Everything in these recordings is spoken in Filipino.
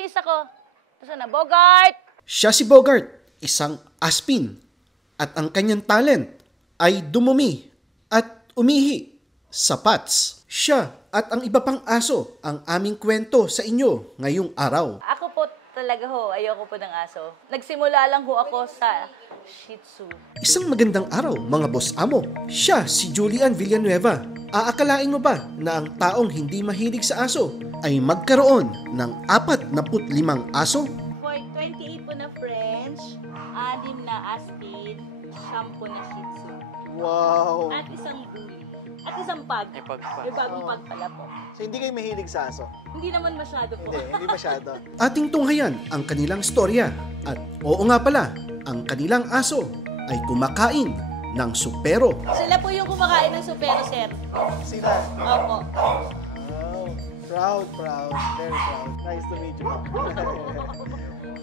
yung isa ko. Tapos na, Bogart! Siya si Bogart, isang aspin. At ang kanyang talent ay dumumi at umihi sa pats. Siya at ang iba pang aso ang aming kwento sa inyo ngayong araw. Ako po talaga ho, ayoko po ng aso. Nagsimula lang ho ako sa Shih Tzu. Isang magandang araw mga boss amo. Siya si Julian Villanueva. Aakalain mo ba na ang taong hindi mahilig sa aso ay magkaroon ng 45 aso? For 28 po na French, 6 na Aspin, 10 na Shih Tzu. Wow! At isang bully. At isang pug. May bagong pug pala po. So, hindi kayo mahilig sa aso? Hindi naman masyado po. Hindi masyado. Ating tunghayan ang kanilang storya. At oo nga pala, ang kanilang aso ay kumakain ng supero. Sila po yung kumakain ng supero, sir. Sila? Opo. Oh, proud. Very proud. Nice to meet you.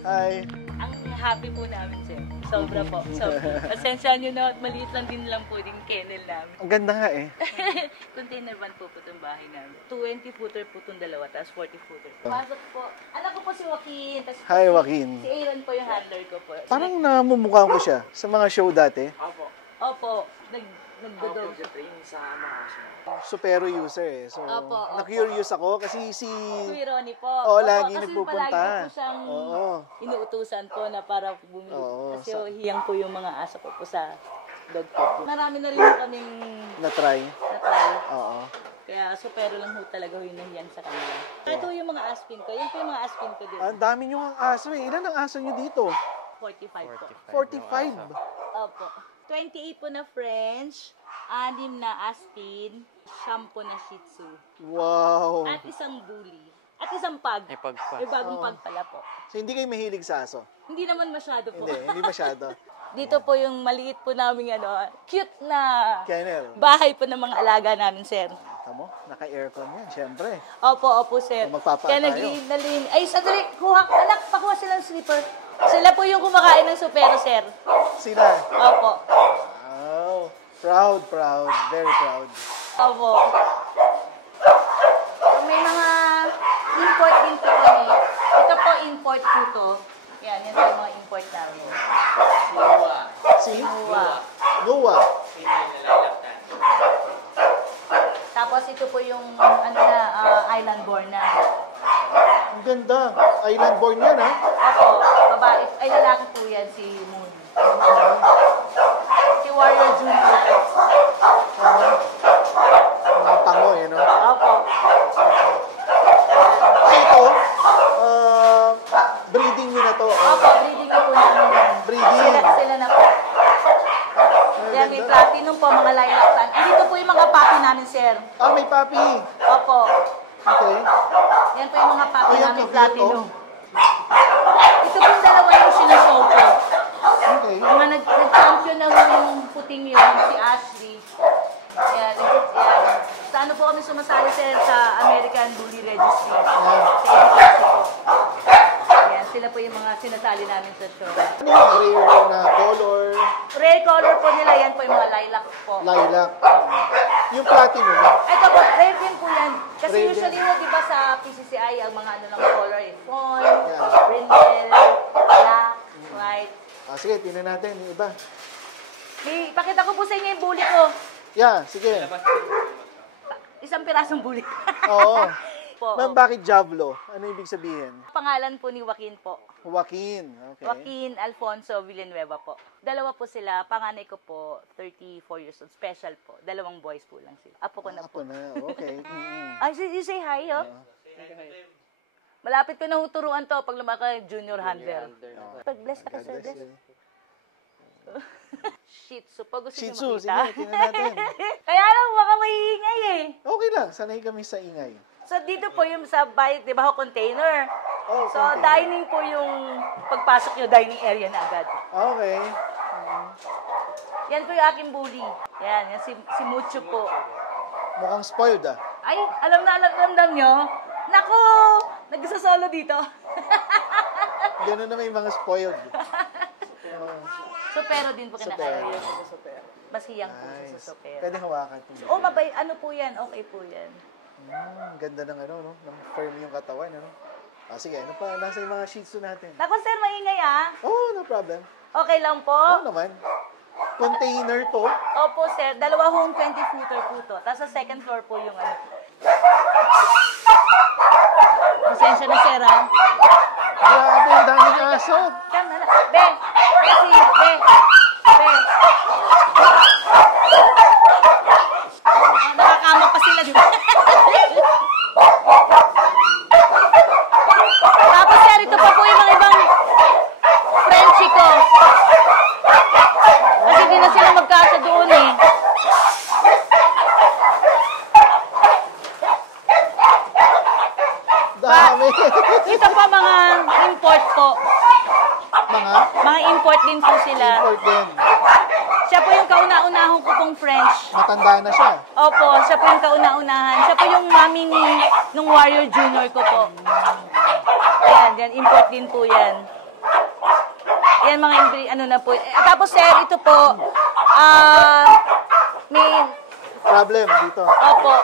Hi. Ang happy po namin, sir. Sobra po. So, pasensya nyo na at maliit lang po din kennel namin. Ang ganda nga eh. Container van po itong bahay namin. 20-footer po itong dalawa, tapos 40-footer. Pasok po. Anak ko po si Joaquin. Tas Hi, Joaquin. Si Aaron po yung handler ko po. Parang namumukha ko siya sa mga show dati. Opo. Nagdodog. Supero user eh. So, Opo. na-curious ako kasi si... Kuya Ronnie po. Oo, Opo, lagi kasi nagpupunta. palagi po siyang Oo. inuutusan po na para bumili. Oo, Kasi hiyang po yung mga aso ko po sa dog food. Marami na rin kaming Na-try. na-try. Oo. Kaya supero lang ho talaga yung nahiyang sa kanila. Ito yung mga aspin ko. Yan po yung mga aspin ko din. Ang dami nyo ang aso eh. Ilan ang aso nyo dito? 45 po. 45. Opo. 28 po na French, 6 na Aspin, 10 na Shih Tzu. Wow. At isang bully. At isang pug. May bagong pug pala po. So, hindi kayo mahilig sa aso? Hindi naman masyado po. Hindi masyado. Dito po yung maliit po namin cute na Kennel. bahay po ng mga alaga namin, sir. Tamo, naka-aircon yan, syempre. Opo, sir. Magpapaa Kaya tayo. ay, sandali, anak, pakuha silang slipper. Sila po yung kumakain ng supero, sir. Sila? Opo. Oh, proud. Very proud. Opo. May mga import din po kami. Ito po import po to. Yan po yung mga import namin. Si? Noah. Noah. Tapos ito po yung island born na. Ang ganda. Island born yan, ha? Opo, babae. Ay, lalaki po yan, si Moon. Si Warrior Junior. Mga pango, eh, no? Opo. Ito, breeding nyo na to. Opo, breeding ko po namin. Breeding. Sila na po. Yan, may platinum po, mga lilac plant. And dito po yung mga puppy namin, sir. Ah, may papi. Opo. Okay. Yan po yung mga puppy Ayan, namin, cute, platinum. Ito po yung dalawa yung sinashow ko. Okay. Mga nag-champion na yung puting yun, si Ashley. Yan. Sa ano po kami sumasali, sir, sa American Bully Registry. Sa education po. Yan, sila po yung mga sinasali namin sa show. Ano yung rare na color? Rare color po nila, yan po yung mga lilac po. Lilac. Yung platinum. Ito po, rare din po yan. Kasi Rare usually, di ba sa PCCI, ang mga ano lang color, fawn, Yeah. brindle, black, white. Sige, tingnan natin yung iba. Ipakita ko po sa inyo yung bully ko. Yeah, sige. Isang pirasong bully. Oo. Po. Ma'am, bakit Diablo? Ano ibig sabihin? Pangalan po ni Joaquin po. Joaquin. Okay. Joaquin Alfonso Villanueva po. Dalawa po sila. Panganay ko po, 34 years old. Special po. Dalawang boys po lang sila. Apo ko na po. Apo na, okay. Ay, you say hi, oh. Malapit ko na turuan to pag lumaki junior handler. Pag-bless ka, sir. Bless. Shih Tzu. Pag gusto Shih niyo Tzu, makita. sige, tingnan natin. Kaya lang, baka maiingay eh. Okay lang, sanay kami sa ingay. So, dito po yung sa bahay, di ba, container. Oh, So, container. dining po yung pagpasok nyo, dining area na agad. Okay. Yan po yung aking bully. Yan si Mucho po. Mukhang spoiled ah. Ay, alam nyo? Naku! Nagsasolo dito. Ganun na may mga spoiled. Supero din po kinakain. Supero. Mas hiyang po Nice. sa supero. Pwede hawakan. Oh, ano po yan? Okay po yan. Ganda ng ng firm yung katawan, ano? Sige, ano pa? Nasa yung mga Shih Tzu natin? Naku, sir, maingay ah. Oh, no problem. Okay lang po? Oo naman. Container to. Opo, sir. Dalawa hong 20-footer po to. Tapos sa second floor po yung ano. Pasensya na, sir, ha? Grabe, ang daming aso. Tama na. Be! Kasi, be! Be! Nakakama pa sila, di ba? Tapos, sir, ito pa po yung mga ibang Frenchie ko. Kasi hindi na sila magkasa doon eh. Dami. Ito pa mga import po. Mga import din po sila. Import din. Siya po yung kauna-unahon ko pong French. Matanda na siya. Opo, siya po yung kauna-unahan. Siya po yung mami nung Warrior Junior ko po. Ayan, yan, import din po yan. Yan mga ano na po. Tapos sir, ito po, may, Problem dito. opo,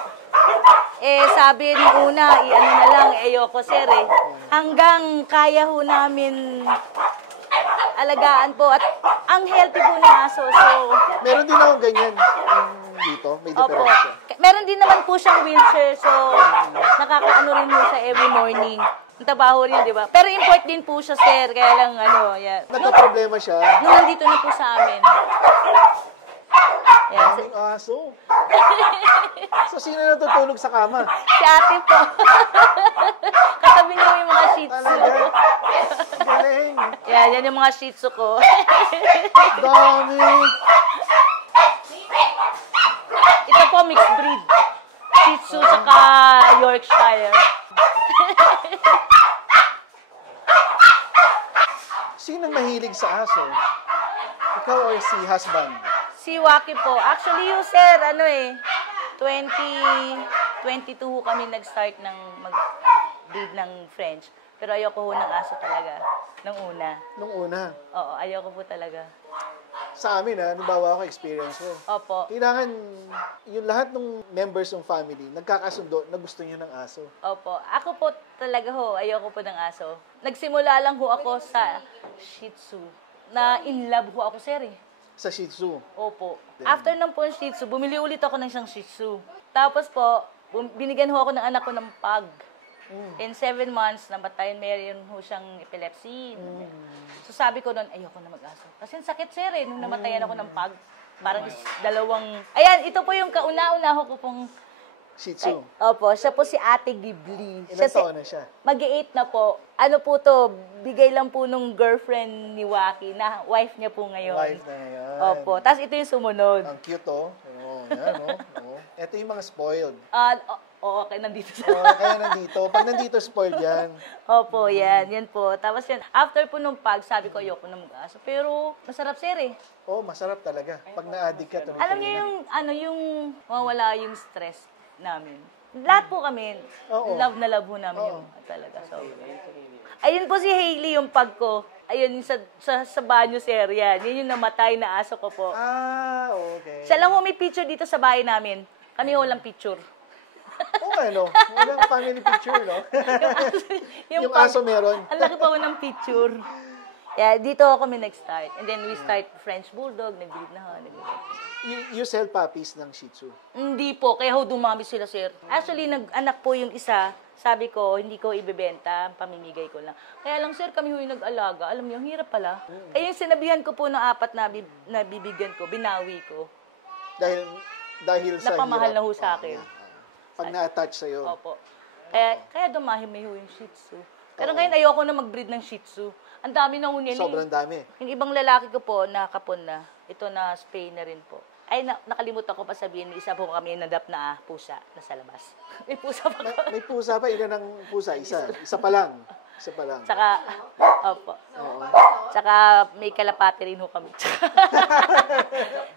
sabi ni una, ano na lang, ayoko sir eh. Hanggang kaya ho namin alagaan po. At ang healthy po ng aso. So, Meron din ako ganyan dito. May opo. diferensya. Meron din naman po siyang wheelchair. So, nakakaano rin po siya every morning. Ang trabaho rin, di ba? Pero import din po siya, sir. Kaya lang, ano, yan. Nagka-problema siya. Nung nandito na po sa amin. Yan. Daming aso. So, sino natutulog sa kama? Si ate po. Katabi niyo yung mga shih tzu. Talaga. Galing. Yan yung mga shih tzu ko. Dami. Ito po, mixed breed. Shih tzu saka Yorkshire. Sinong mahilig sa aso? Ikaw or si husband? Si Waki po. Actually, yung sir, 2022 ho kami nag-start ng mag-breed ng French. Pero ayoko ho ng aso talaga. Nung una. Nung una. Oo, ayoko po talaga. Sa amin, halimbawa ako, experience ko. Opo. Kailangan yung lahat ng members ng family nagkakasundo na gusto niyo ng aso. Opo. Ako po talaga ho, ayoko po ng aso. Nagsimula lang ho ako sa Shih Tzu. Na in love ho ako, sir eh. Sa Shih Tzu. Opo. After ng po Shih Tzu, bumili ulit ako ng isang Shih Tzu. Tapos po, binigyan ho ako ng anak ko ng pug. In 7 months, namatay, meron ho siyang epilepsy. So sabi ko noon, ayoko na mag-aso. Kasi ang sakit, sir, eh, nung namatayan ako ng pug. Parang dalawang... Ayan, ito po yung kauna-una ko pong... Shih Tzu. Opo, siya po si Ate Ghibli. Ilang taon na siya? Mag-8 na po. Ano po to, bigay lang po nung girlfriend ni Waki, na wife niya po ngayon. Wife na yan. Opo. Tapos ito yung sumunod. Ang cute, oh. Oo, yan, oh. Oo. Ito yung mga spoiled. Okay, nandito sa... Kaya nandito. Pag nandito, spoiled yan. Opo, yan. Yan po. Tapos yan, after po nung pag, sabi ko, ayoko na mag-aso. Pero, masarap, sir, eh. Oh, masarap talaga. Pag na-addict ka, tuloy. Alam niyo yung mawala yung stress namin. Lahat po kami, Oo. love na love po namin yung talaga. So, ayun po si Hailey, yung pag ko. Ayun, yung sa banyo, sir, yan. Yun yung namatay na aso ko po. Okay. Siya lang ho may picture dito sa bahay namin. Kami walang picture. Okay, no? Walang family picture, no? Yung aso meron. Ang laki pa ho ng picture. Yeah, dito kami nag-start. And then we start French Bulldog, nag-breed na ho. You sell puppies ng Shih Tzu? Hindi po, kaya ho dumami sila, sir. Actually, nag-anak po yung isa. Sabi ko, hindi ko ibebenta, pamimigay ko lang. Kaya lang, sir, kami ho yung nag-alaga. Alam niyo, ang hirap pala. Kaya yung sinabihan ko po ng 4 na bibigyan ko, binawi ko. Dahil sa Napamahal hirap. na ho sa akin. Pag na-attach sa'yo. Opo. Kaya dumahimay ho yung Shih Tzu. Pero ngayon, ayoko na mag-breed ng Shih Tzu. Ang dami na ho nila. Sobrang dami. Yung ibang lalaki ko po, nakapon na. Ito na spay na rin po. Ay, nakalimutan ko pa sabihin, isa po kami nadap na pusa na sa labas. May pusa pa ko. May pusa pa. Ilan ang pusa? Isa. Isa pa lang. Isa pa lang. Tsaka, opo. Oo. Tsaka may kalapati rin ho kami.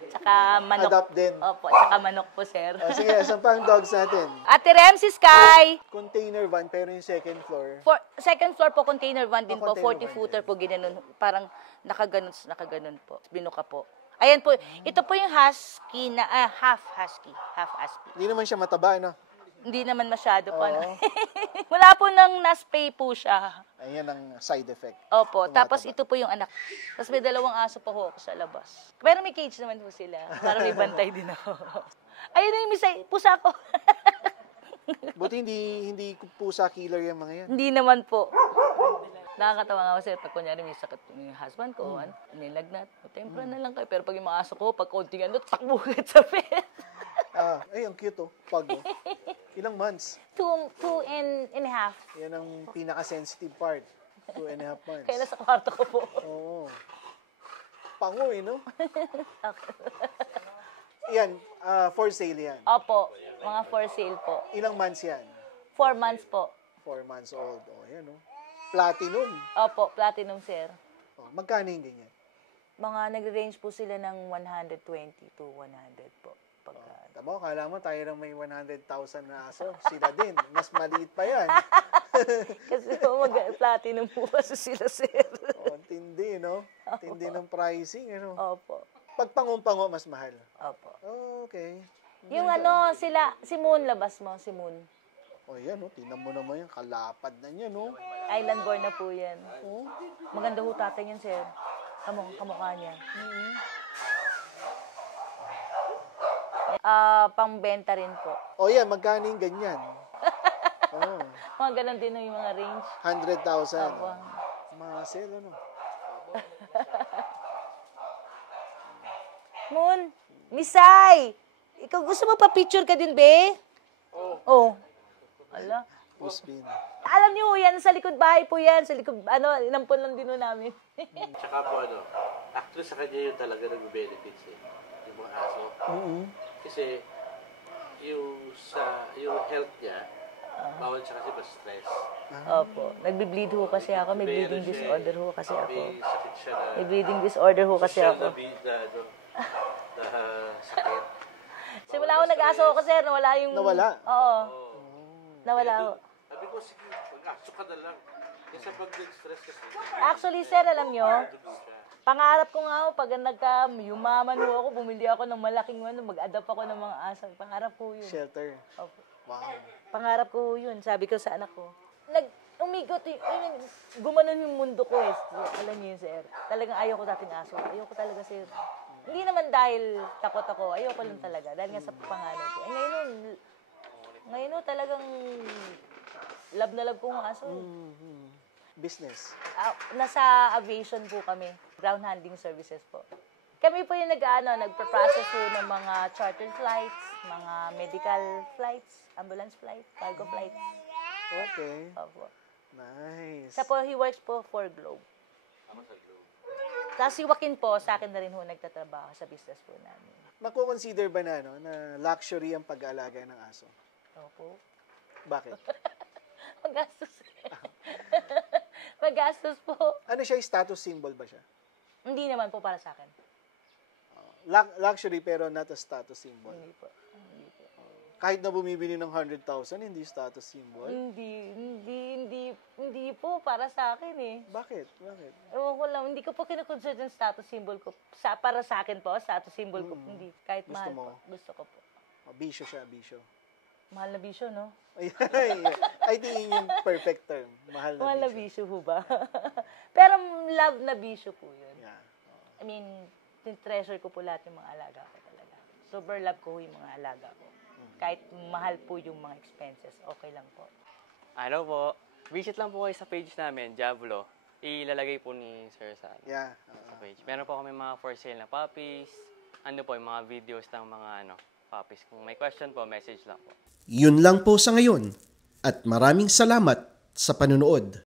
Tsaka manok. Adopt din. Opo, tsaka manok po, sir. Sige, saan pa ang dogs natin? Ate Rem, si Sky. Container van, pero yung second floor. Second floor po, container van din po. container 40-footer po, ginanon. Parang nakaganon po. Binuka po. Ayan po. Ito po yung husky na, half husky. Half husky. Hindi naman siya mataba, no? Hindi naman masyado po. Oo. Wala po nang naspay po siya. Ayan ang side effect. Opo, Tumataba. tapos ito po yung anak. Tapos may 2 aso pa ho ako sa labas. Pero may cage naman po sila. Para may bantay din ako. Ayun na yung pusa ko. Buti hindi pusa killer yung mga yan. Hindi naman po. Nakakatawa nga kasi pag kunyari may sakit yung husband ko, nilagnat. Tempra na lang kayo. Pero pag yung mga aso ko, pag konting takbo agad sa pet. Ang cute oh. Pag oh. Ilang months? 2 and a half. Yan ang pinaka-sensitive part. 2.5 months. Kaya nasa kwarto ko po. Oo. Pango no? Yan, for sale yan. Opo, mga for sale po. Ilang months yan? 4 months po. 4 months old. Oh, yan oh. Platinum. Opo, platinum, sir. Oh, magkano yung ganyan? Mga nagre-range po sila ng 120 to 100 po. Pagka... Tama, kala mo tayo lang may 100,000 na aso. Sila din. Mas maliit pa yan. Kasi mag-platinum po kasi sila, sir. Oh, tindi, no? Tindi ng pricing, ano? Opo. Pag pango mas mahal. Opo. Oh, okay. Yung si Moon, labas mo, si Moon. Oh, yan, oh. Tingnan mo naman yung kalapad na niya, no? Island born na po yan. Oh. Maganda ho tatay niyan, sir. Kamukha niya. Pangbenta rin po. Oh, yan. Magkano yung ganyan? Oh. Mga ganun din yung mga range. 100,000. Opo. Masel, ano? Moon, Misay! Ikaw gusto mo pa-picture ka din, be? Oh. Ala. Puspin. Alam niyo yan, sa likod bahay po yan. Sa likod, inampon lang din namin. Tsaka po actually sa kanya yung talaga nag-benefits yung mga aso. Kasi yung health niya, bawal siya kasi ma-stress. Opo. Nagbe-bleed ho kasi ako. May bleeding disorder ho kasi ako. May sakit siya na... May bleeding disorder ho kasi social ako. na sakit. Simula ako nag-aso ako, sir. Nawala yung... Nawala? Oo. Nawala ho. Sabi ko, sige, mag-aso ka na lang. Kasi pag nag-stress kasi... Actually, sir, alam nyo, pangarap ko nga ho, pag yumaman ho ako, bumili ako ng malaking mag-adapt ako ng mga aso. Pangarap ko yun. Shelter. Opo. Wow. Pangarap ko yun. Sabi ko sa anak ko. Umigot, gumanon yung mundo ko eh. Alam niyo yun, sir. Talagang ayaw ko dating aso. Ayaw ko talaga, sir. Hindi naman dahil takot ako. Ayaw ko lang talaga. Dahil nga sa panganay ko. Ngayon talagang love na love ko ng aso. Business. Nasa aviation po kami. Ground handling services po. Kami po yung nagpa-process po ng mga charter flights, mga medical flights, ambulance flights, cargo flights. Okay. Opo. Nice. Sa po, he works po for Globe. Tapos si Joaquin po, sa akin na rin ho nagtatrabaho sa business po namin. Mako-consider ba na luxury ang pag-aalaga ng aso? Opo. Bakit? Magastos. Magastos po. Ano siya, status symbol ba siya? Hindi naman po para sa akin. Luxury pero not a status symbol. Hindi po. Kahit na bumibili ng 100,000, hindi status symbol? Hindi po para sa akin eh. Bakit? Ewan ko lang, hindi ko po kinakonsider yung status symbol ko. Para sa akin po, status symbol ko, hindi. Kahit Gusto mahal mo? po. Gusto ko po. Bisyo siya, bisyo. Mahal na bisyo, no? I think yun yung perfect term. Mahal na bisyo. Bisyo ho ba? Pero love na bisyo po yun. Yeah. I mean, treasure ko po lahat yung mga alaga ko talaga. Super love ko yung mga alaga ko. Kahit mahal po yung mga expenses, okay lang po. Ano po, visit lang po kayo sa page namin, Diablo. Ilalagay po ni Sir sa page. Meron po kami mga for sale na puppies. Ano po, yung mga videos ng mga puppies. Kung may question po, message lang po. Yun lang po sa ngayon at maraming salamat sa panunood.